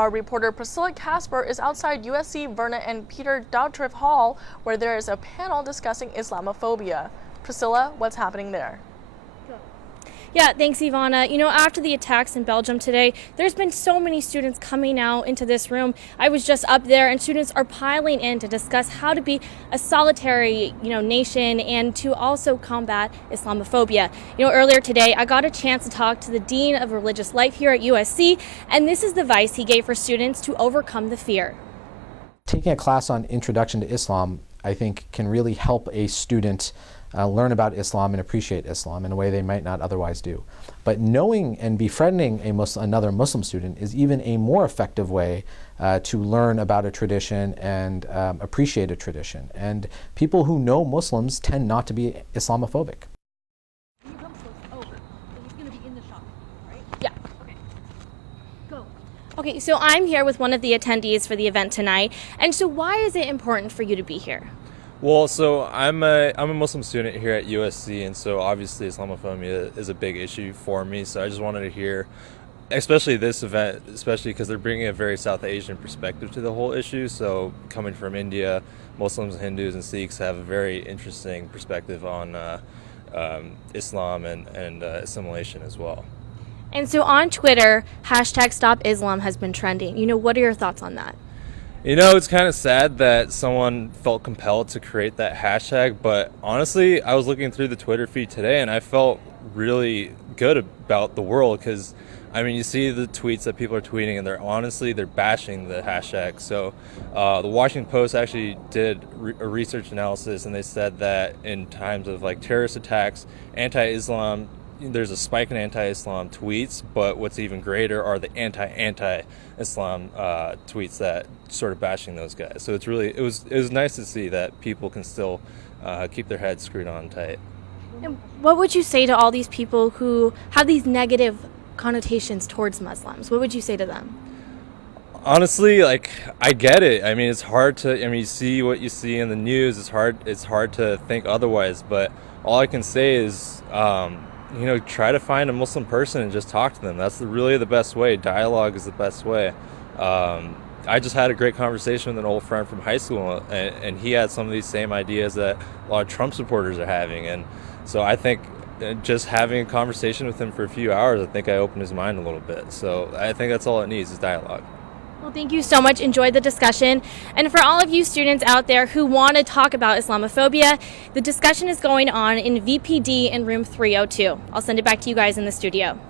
Our reporter Priscilla Casper is outside USC Verna and Peter Dauterive Hall, where there is a panel discussing Islamophobia. Priscilla, what's happening there? Yeah, thanks, Ivana. You know, after the attacks in Belgium today, there's been so many students coming out into this room. I was just up there, and students are piling in to discuss how to be a solitary, nation and to also combat Islamophobia. Earlier today, I got a chance to talk to the Dean of Religious Life here at USC, and this is the advice he gave for students to overcome the fear. Taking a class on Introduction to Islam, I think, can really help a student learn about Islam and appreciate Islam in a way they might not otherwise do. But knowing and befriending another Muslim student is even a more effective way to learn about a tradition and appreciate a tradition. And people who know Muslims tend not to be Islamophobic. Okay, so I'm here with one of the attendees for the event tonight. And so why is it important for you to be here? Well, so I'm a Muslim student here at USC, and so obviously Islamophobia is a big issue for me. So I just wanted to hear, especially this event, especially because they're bringing a very South Asian perspective to the whole issue. So coming from India, Muslims, Hindus, and Sikhs have a very interesting perspective on Islam and assimilation as well. And so on Twitter, #StopIslam has been trending. What are your thoughts on that? It's kind of sad that someone felt compelled to create that hashtag, but honestly, I was looking through the Twitter feed today and I felt really good about the world because, you see the tweets that people are tweeting and they're bashing the hashtag. So the Washington Post actually did a research analysis, and they said that in times of terrorist attacks, anti-Islam, there's a spike in anti-Islam tweets, but what's even greater are the anti-Islam tweets that sort of bashing those guys. So it was nice to see that people can still keep their heads screwed on tight. And what would you say to all these people who have these negative connotations towards Muslims? What would you say to them? Honestly, I get it. It's hard to, you see what you see in the news. It's hard to think otherwise, but all I can say is, try to find a Muslim person and just talk to them. That's really the best way. Dialogue is the best way. I just had a great conversation with an old friend from high school, and he had some of these same ideas that a lot of Trump supporters are having. And so I think just having a conversation with him for a few hours, I think I opened his mind a little bit. So I think that's all it needs is dialogue. Well, thank you so much. Enjoyed the discussion. And for all of you students out there who want to talk about Islamophobia, the discussion is going on in VPD in room 302. I'll send it back to you guys in the studio.